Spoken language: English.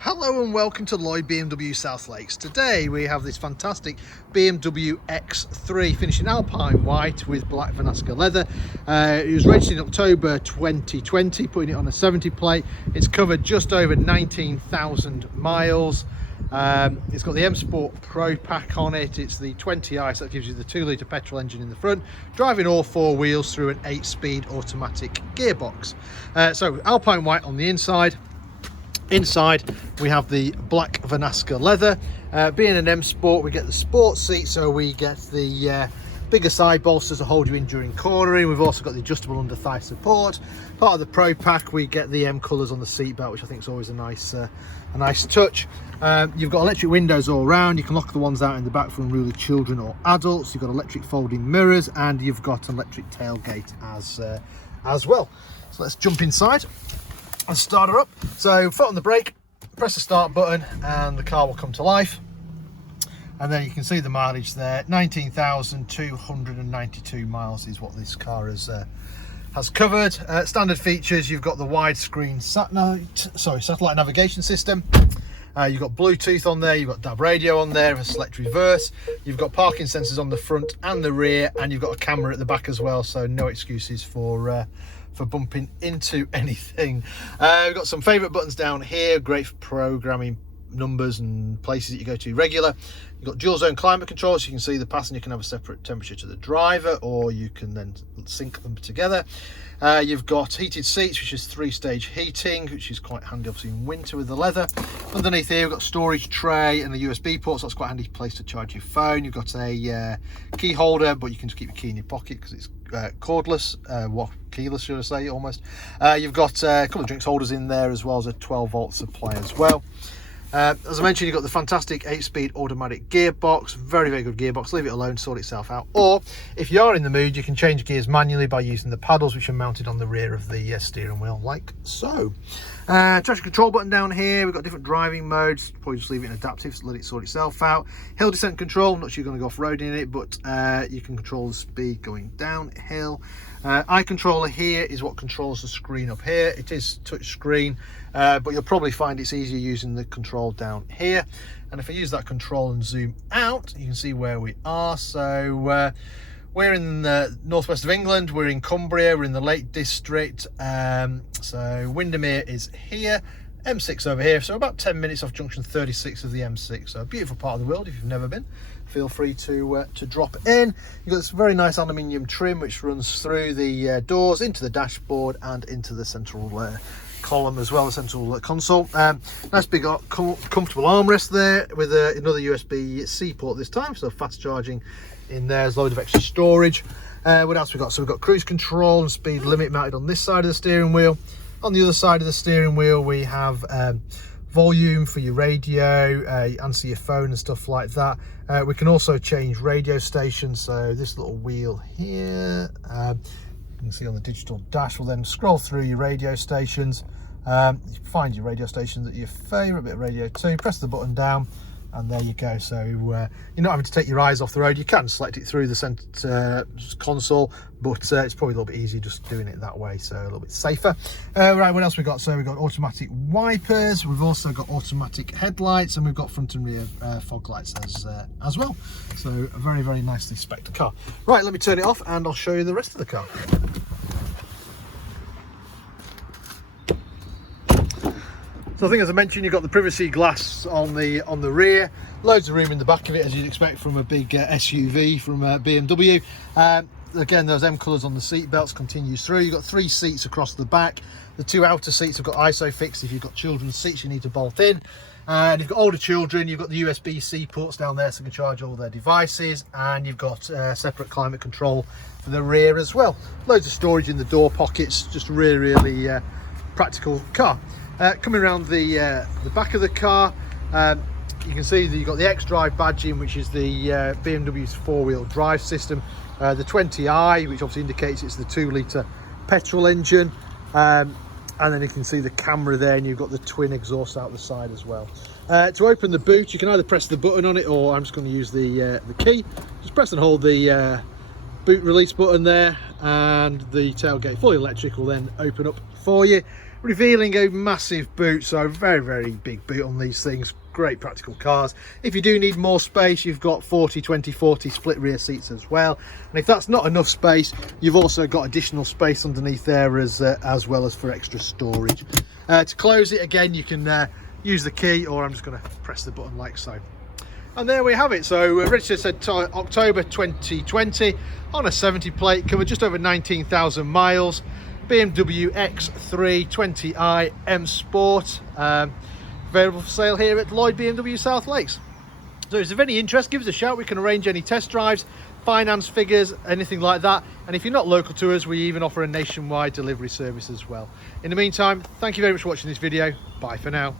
Hello and welcome to Lloyd BMW South Lakes. Today we have this fantastic BMW X3 finished in Alpine White with Black Vernasca leather. It was registered in October 2020, putting it on a 70 plate. It's covered just over 19,000 miles. It's got the M Sport Pro pack on it. It's the 20i, so that gives you the 2-litre petrol engine in the front, driving all four wheels through an 8-speed automatic gearbox. So Alpine White on the inside. Inside we have the Black Vernasca leather. Being an M Sport, we get the sport seat, so we get the bigger side bolsters to hold you in during cornering. We've also got the adjustable under thigh support. Part of the Pro pack, we get the M colours on the seat belt, which I think is always a nice touch. You've got electric windows all around. You can lock the ones out in the back for unruly children or adults. You've got electric folding mirrors, and you've got an electric tailgate as well. So let's jump inside and start her up. So foot on the brake, press the start button, and the car will come to life. And then you can see the mileage there. 19,292 miles is what this car has covered. Standard features: you've got the widescreen satellite navigation system. You've got Bluetooth on there, you've got DAB radio on there, a select reverse, you've got parking sensors on the front and the rear, and you've got a camera at the back as well, so no excuses for bumping into anything. We've got some favourite buttons down here, great for programming numbers and places that you go to regular. You've got dual zone climate control, so you can see the passenger can have a separate temperature to the driver, or you can then sync them together. You've got heated seats, which is 3-stage heating, which is quite handy obviously in winter with the leather. Underneath here we've got storage tray and a USB port, so that's quite a handy place to charge your phone. You've got a key holder, but you can just keep your key in your pocket because it's cordless, keyless should I say, almost. You've got a couple of drinks holders in there, as well as a 12-volt supply as well. As I mentioned, you've got the fantastic 8-speed automatic gearbox. Very, very good gearbox. Leave it alone, sort itself out. Or if you are in the mood, you can change gears manually by using the paddles, which are mounted on the rear of the steering wheel, like so. Traction control button down here. We've got different driving modes. Probably just leave it in adaptive, so let it sort itself out. Hill descent control. I'm not sure you're going to go off-roading in it, but you can control the speed going downhill. Eye controller here is what controls the screen up here. It is touch screen, but you'll probably find it's easier using the control down here. And if I use that control and zoom out, you can see where we are. So we're in the northwest of England, we're in Cumbria, we're in the Lake District. So Windermere is here, M6 over here, so about 10 minutes off junction 36 of the M6. So a beautiful part of the world. If you've never been, feel free to drop in. You've got this very nice aluminium trim which runs through the doors, into the dashboard and into the central column as well, the central console. Nice big comfortable armrest there with another USB-C port this time, so fast charging in there. There's a load of extra storage. What else we got? So we've got cruise control and speed limit mounted on this side of the steering wheel. On the other side of the steering wheel we have volume for your radio, answer your phone and stuff like that. We can also change radio stations, so this little wheel here, you can see on the digital dash, will then scroll through your radio stations. You find your radio stations at your favourite bit of radio 2, press the button down, and there you go. So you're not having to take your eyes off the road. You can select it through the centre console, but it's probably a little bit easier just doing it that way, so a little bit safer. Right, what else we got? So we've got automatic wipers, we've also got automatic headlights, and we've got front and rear fog lights as well. So a very, very nicely spec'd car. Right, let me turn it off and I'll show you the rest of the car. So I think, as I mentioned, you've got the privacy glass on the rear, loads of room in the back of it, as you'd expect from a big SUV from BMW. Again, those M colours on the seat belts continues through. You've got 3 seats across the back. The 2 outer seats have got ISOFIX. If you've got children's seats, you need to bolt in. And you've got older children, you've got the USB-C ports down there, so you can charge all their devices, and you've got separate climate control for the rear as well. Loads of storage in the door pockets, just really, really practical car. Coming around the back of the car, you can see that you've got the xDrive badging, which is the BMW's 4-wheel drive system. The 20i, which obviously indicates it's the 2-litre petrol engine. And then you can see the camera there, and you've got the twin exhaust out the side as well. To open the boot, you can either press the button on it, or I'm just going to use the key. Just press and hold the boot release button there, and the tailgate, fully electric, will then open up for you. revealing a massive boot, so very big boot on these things. Great practical cars. If you do need more space, you've got 40/20/40 split rear seats as well, and if that's not enough space, you've also got additional space underneath there as well as for extra storage. To close it again, you can use the key, or I'm just going to press the button like so. And there we have it. So registered said October 2020 on a 70 plate, covered just over 19,000 miles. BMW X3 20i M Sport, available for sale here at Lloyd BMW South Lakes. So if there's any interest, give us a shout. We can arrange any test drives, finance figures, anything like that. And if you're not local to us, we even offer a nationwide delivery service as well. In the meantime, thank you very much for watching this video. Bye for now.